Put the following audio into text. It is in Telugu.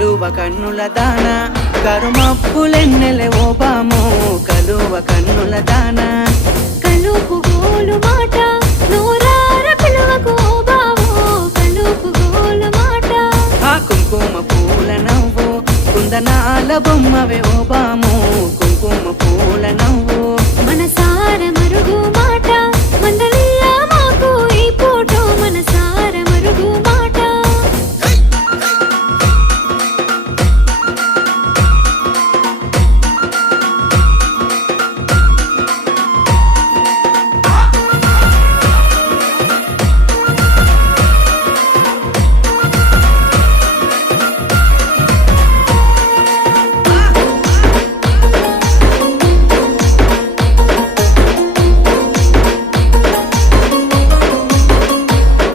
కలువ కన్నుల దాన కరుమప్పులెన్నెలే ఓ బాము కలువ కన్నుల దాన కలుపు గోలు మాట నోరార పిలువకు